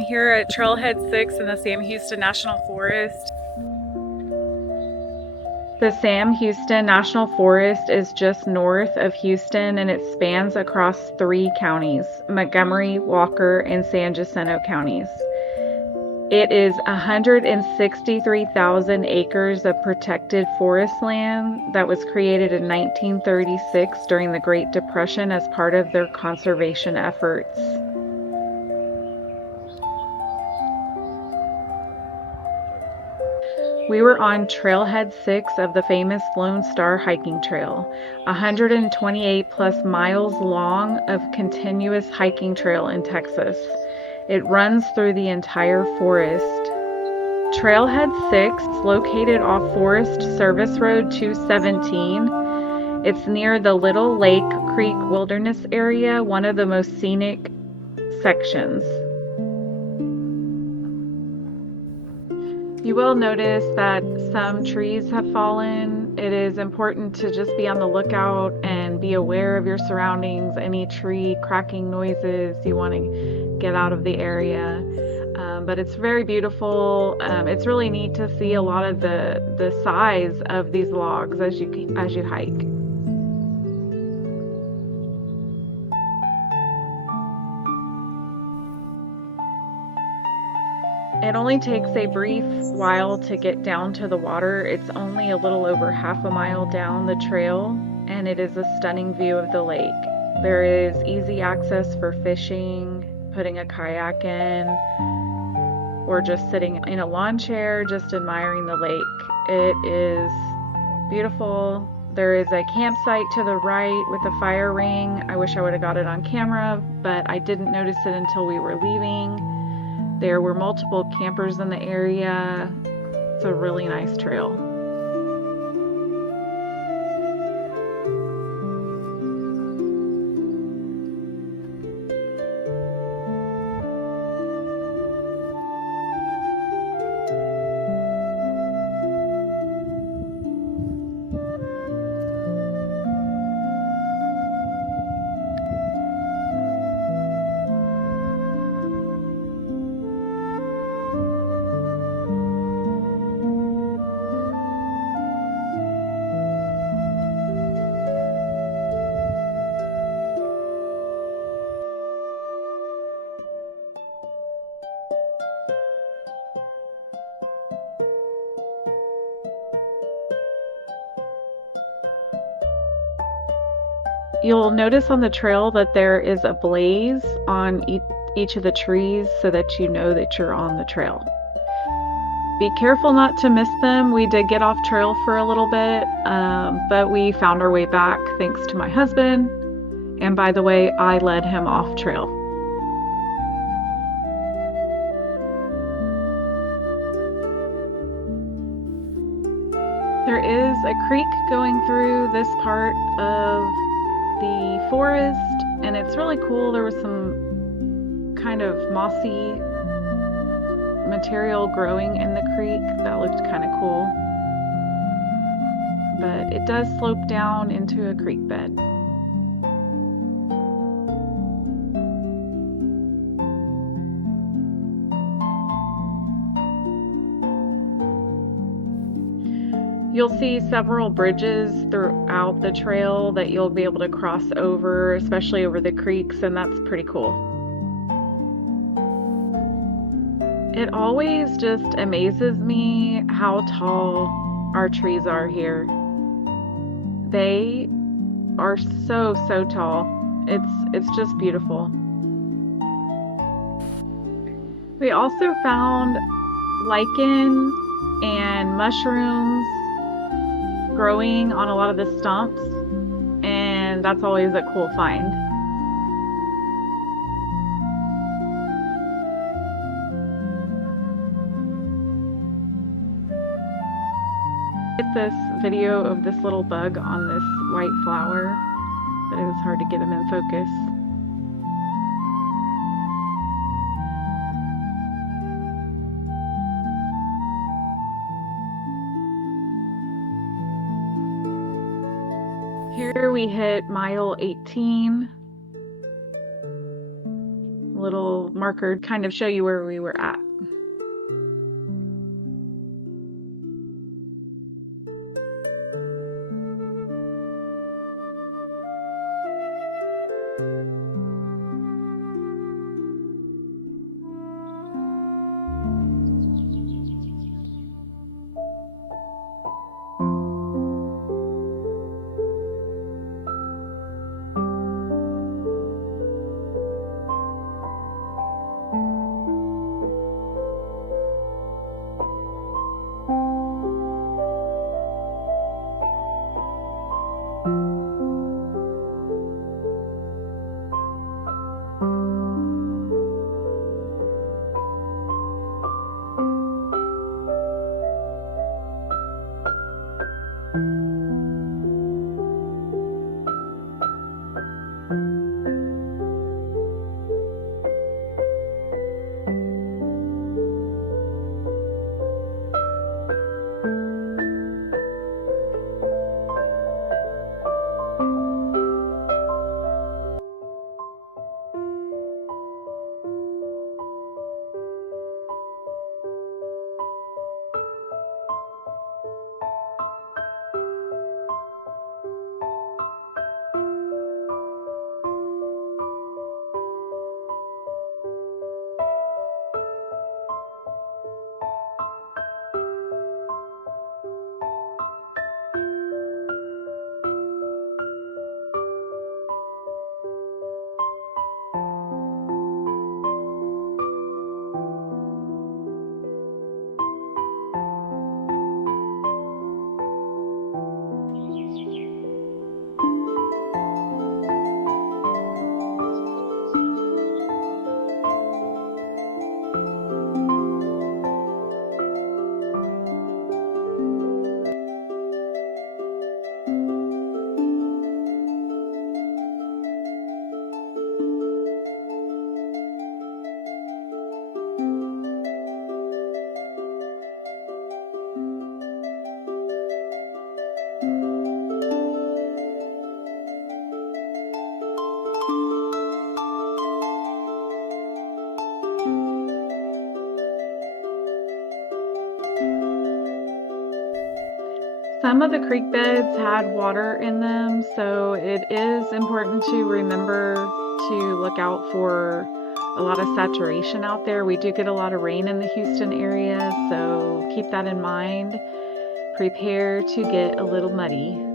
I'm here at Trailhead 6 in the Sam Houston National Forest. The Sam Houston National Forest is just north of Houston, and it spans across 3 counties, Montgomery, Walker, and San Jacinto counties. It is 163,000 acres of protected forest land that was created in 1936 during the Great Depression as part of their conservation efforts. We were on Trailhead 6 of the famous Lone Star hiking trail, 128 plus miles long of continuous hiking trail in Texas. It runs through the entire forest. Trailhead 6 is located off Forest Service Road 217. It's near the Little Lake Creek Wilderness Area, one of the most scenic sections. You will notice that some trees have fallen. It is important to just be on the lookout and be aware of your surroundings. Any tree cracking noises, you want to get out of the area. But it's very beautiful. It's really neat to see a lot of the size of these logs as you hike. It only takes a brief while to get down to the water. It's only a little over half a mile down the trail, and it is a stunning view of the lake. There is easy access for fishing, putting a kayak in, or just sitting in a lawn chair, just admiring the lake. It is beautiful. There is a campsite to the right with a fire ring. I wish I would have got it on camera, but I didn't notice it until we were leaving. There were multiple campers in the area. It's a really nice trail. You'll notice on the trail that there is a blaze on each of the trees so that you know that you're on the trail. Be careful not to miss them. We did get off trail for a little bit, but we found our way back thanks to my husband. And by the way, I led him off trail. There is a creek going through this part of the forest, and it's really cool. There was some kind of mossy material growing in the creek that looked kind of cool, but it does slope down into a creek bed. You'll see several bridges throughout the trail that you'll be able to cross over, especially over the creeks, and that's pretty cool. It always just amazes me how tall our trees are here. They are so tall. It's just beautiful. We also found lichen and mushrooms growing on a lot of the stumps, and that's always a cool find. Get this video of this little bug on this white flower, but it was hard to get him in focus. Here we hit mile 18. little marker, kind of show you where we were at. Some of the creek beds had water in them, so it is important to remember to look out for a lot of saturation out there. We do get a lot of rain in the Houston area, so keep that in mind. Prepare to get a little muddy.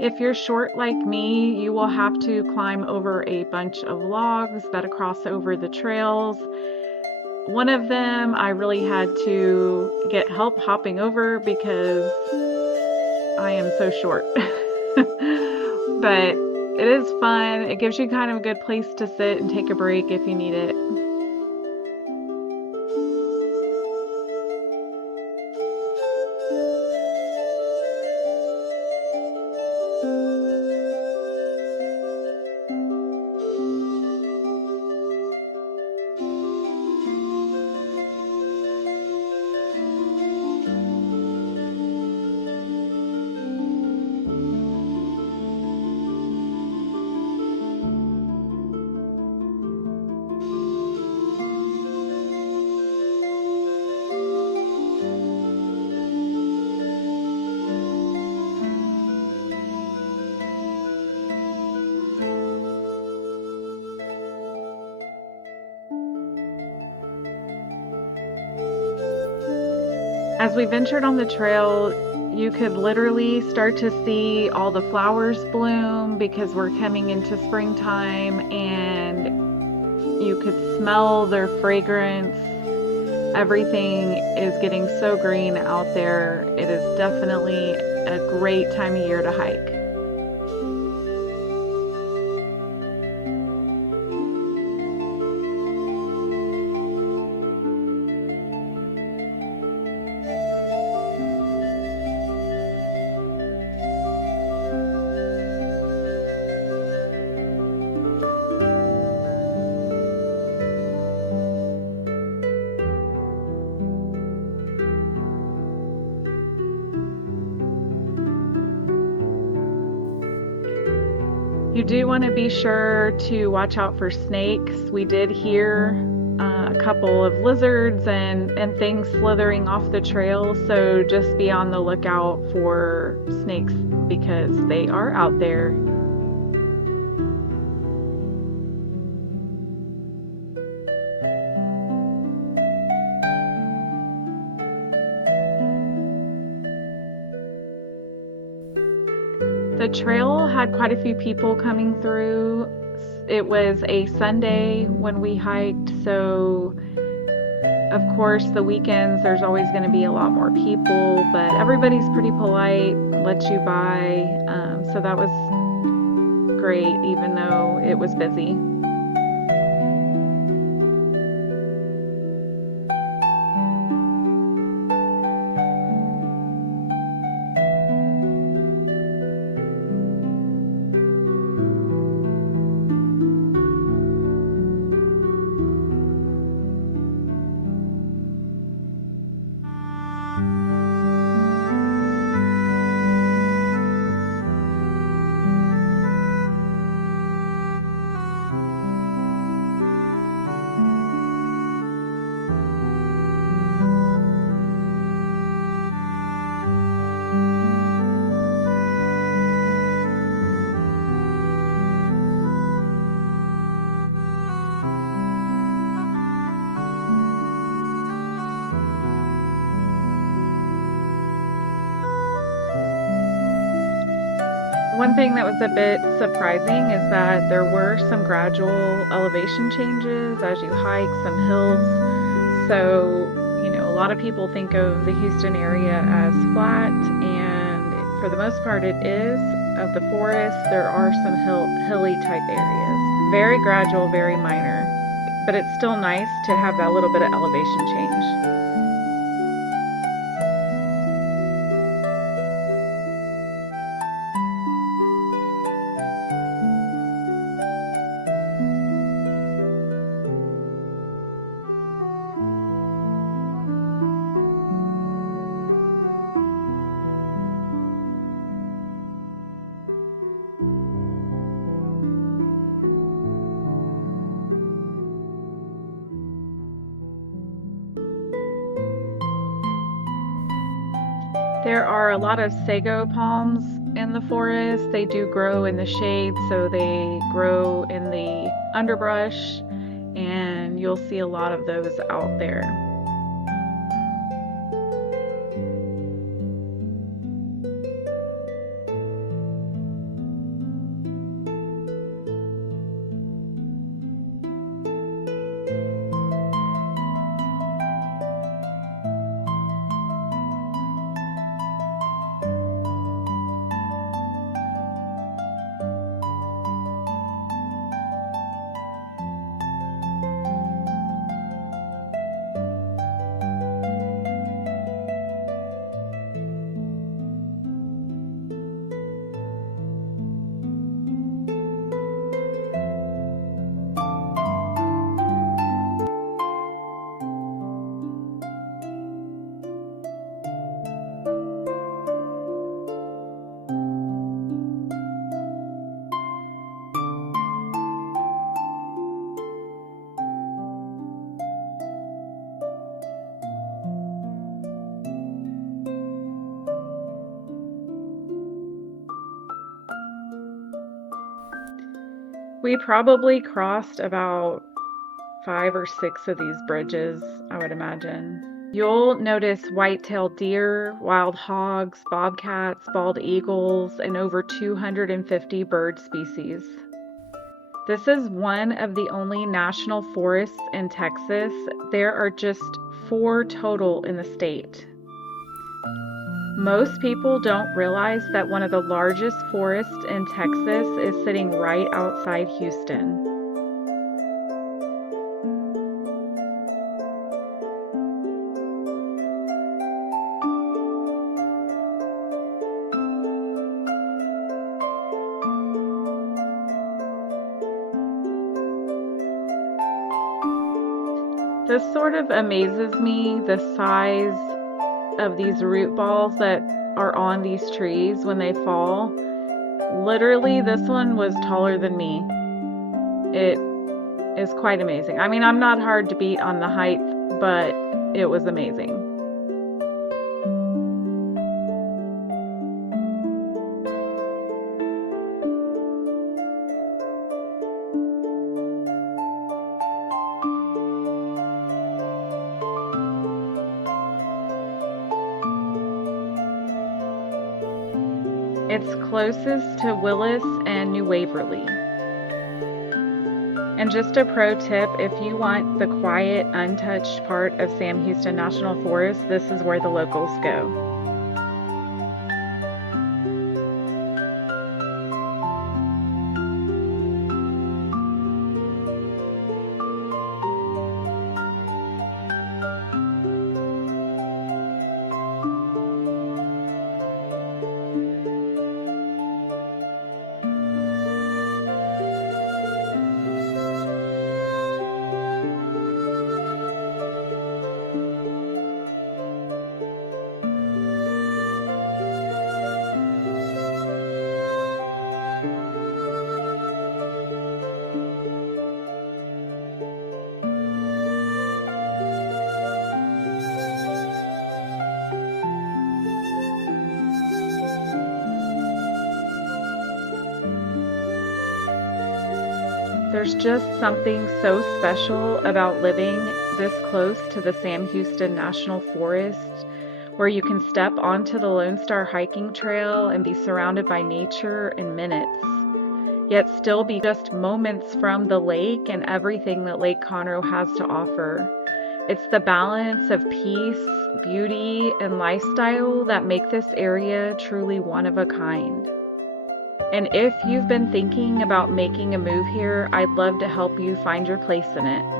If you're short like me, you will have to climb over a bunch of logs that cross over the trails. One of them I really had to get help hopping over because I am so short. But it is fun. It gives you kind of a good place to sit and take a break if you need it. As we ventured on the trail, you could literally start to see all the flowers bloom because we're coming into springtime, and you could smell their fragrance. Everything is getting so green out there. It is definitely a great time of year to hike. You do want to be sure to watch out for snakes. We did hear a couple of lizards and things slithering off the trail, so just be on the lookout for snakes because they are out there. The trail had quite a few people coming through. It was a Sunday when we hiked, so of course the weekends there's always going to be a lot more people, but everybody's pretty polite, lets you by, so that was great even though it was busy. One thing that was a bit surprising is that there were some gradual elevation changes as you hike some hills. So, a lot of people think of the Houston area as flat, and for the most part it is. Of the forest, there are some hilly type areas. Very gradual, very minor, but it's still nice to have that little bit of elevation change. There are a lot of sago palms in the forest. They do grow in the shade, so they grow in the underbrush, and you'll see a lot of those out there. We probably crossed about 5 or 6 of these bridges, I would imagine. You'll notice white-tailed deer, wild hogs, bobcats, bald eagles, and over 250 bird species. This is one of the only national forests in Texas. There are just 4 total in the state. Most people don't realize that one of the largest forests in Texas is sitting right outside Houston. This sort of amazes me, the size of these root balls that are on these trees when they fall. Literally, this one was taller than me. It is quite amazing. I mean, I'm not hard to beat on the height, but it was amazing. It's closest to Willis and New Waverly. And just a pro tip, if you want the quiet, untouched part of Sam Houston National Forest, this is where the locals go. There's just something so special about living this close to the Sam Houston National Forest, where you can step onto the Lone Star hiking trail and be surrounded by nature in minutes, yet still be just moments from the lake and everything that Lake Conroe has to offer. It's the balance of peace, beauty, and lifestyle that make this area truly one of a kind. And if you've been thinking about making a move here, I'd love to help you find your place in it.